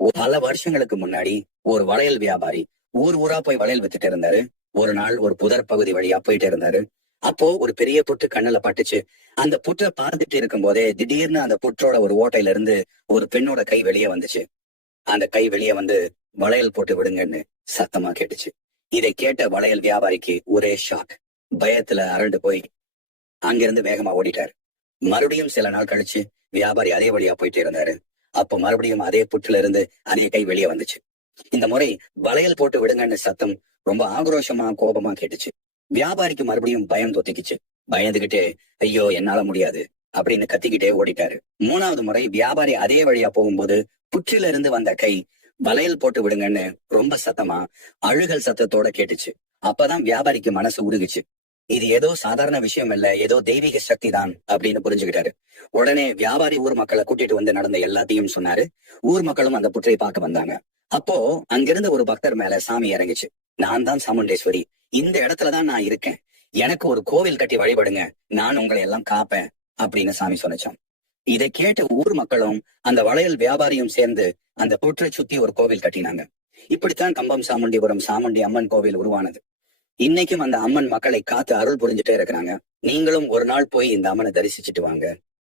பல வருஷங்களுக்கு முன்னாடி ஒரு வளையல் வியாபாரி ஊர் ஊரா போய் வளையல் வித்துட்டு இருந்தாரு. ஒரு நாள் ஒரு புதர் பகுதி வழியா போயிட்டு இருந்தாரு. அப்போ ஒரு பெரிய புற்று கண்ணுல பட்டுச்சு. அந்த புற்றை பார்த்துட்டு இருக்கும் போதே திடீர்னு அந்த புற்றோட ஒரு ஓட்டையில இருந்து ஒரு பெண்ணோட கை வெளியே வந்துச்சு. அந்த கை வெளியே வந்து வளையல் போட்டு விடுங்கன்னு சத்தமா கேட்டுச்சு. இதை கேட்ட வளையல் வியாபாரிக்கு ஒரே ஷாக். பயத்துல அரண்டு போய் அங்கிருந்து வேகமா ஓடிட்டாரு. மறுபடியும் சில நாள் கழிச்சு வியாபாரி அதே வழியா போயிட்டு இருந்தாரு. அப்போ மறுபடியும் அதே புற்றுல இருந்து அதே கை வெளியே வந்துச்சு. இந்த முறை வளையல் போட்டு விடுங்கன்னு சத்தம் ரொம்ப ஆக்ரோஷமா கோபமா கேட்டுச்சு. வியாபாரிக்கு மறுபடியும் பயம் தொத்திக்குச்சு. பயந்துகிட்டே ஐயோ என்னால முடியாது அப்படின்னு கத்திக்கிட்டே ஓடிட்டாரு. மூணாவது முறை வியாபாரி அதே வழியா போகும்போது புற்றில இருந்து வந்த கை வளையல் போட்டு விடுங்கன்னு ரொம்ப சத்தமா அழுகல் சத்தத்தோட கேட்டுச்சு. அப்பதான் வியாபாரிக்கு மனசு உருகுச்சு. இது ஏதோ சாதாரண விஷயம் இல்ல, ஏதோ தெய்வீக சக்தி தான் அப்படின்னு புரிஞ்சுக்கிட்டாரு. உடனே வியாபாரி ஊர் மக்களை கூட்டிட்டு வந்து நடந்த எல்லாத்தையும் சொன்னாரு. ஊர் மக்களும் அந்த புற்றை பார்க்க வந்தாங்க. அப்போ அங்கிருந்த ஒரு பக்தர் மேல சாமி இறங்குச்சு. நான் தான் சாமுண்டேஸ்வரி, இந்த இடத்துலதான் நான் இருக்கேன், எனக்கு ஒரு கோவில் கட்டி வழிபடுங்க, நான் உங்களை எல்லாம் காப்பேன் அப்படின்னு சாமி சொன்னச்சான். இதை கேட்ட ஊர் மக்களும் அந்த வளையல் வியாபாரியும் சேர்ந்து அந்த புற்றை சுத்தி ஒரு கோவில் கட்டினாங்க. இப்படித்தான் கம்பம் சாமுண்டிபுரம் சாமுண்டி அம்மன் கோவில் உருவானது. இன்னைக்கும் அந்த அம்மன் மக்களை காத்து அருள் புரிஞ்சுட்டே இருக்கிறாங்க. நீங்களும் ஒரு நாள் போய் இந்த அம்மனை தரிசிச்சுட்டு வாங்க.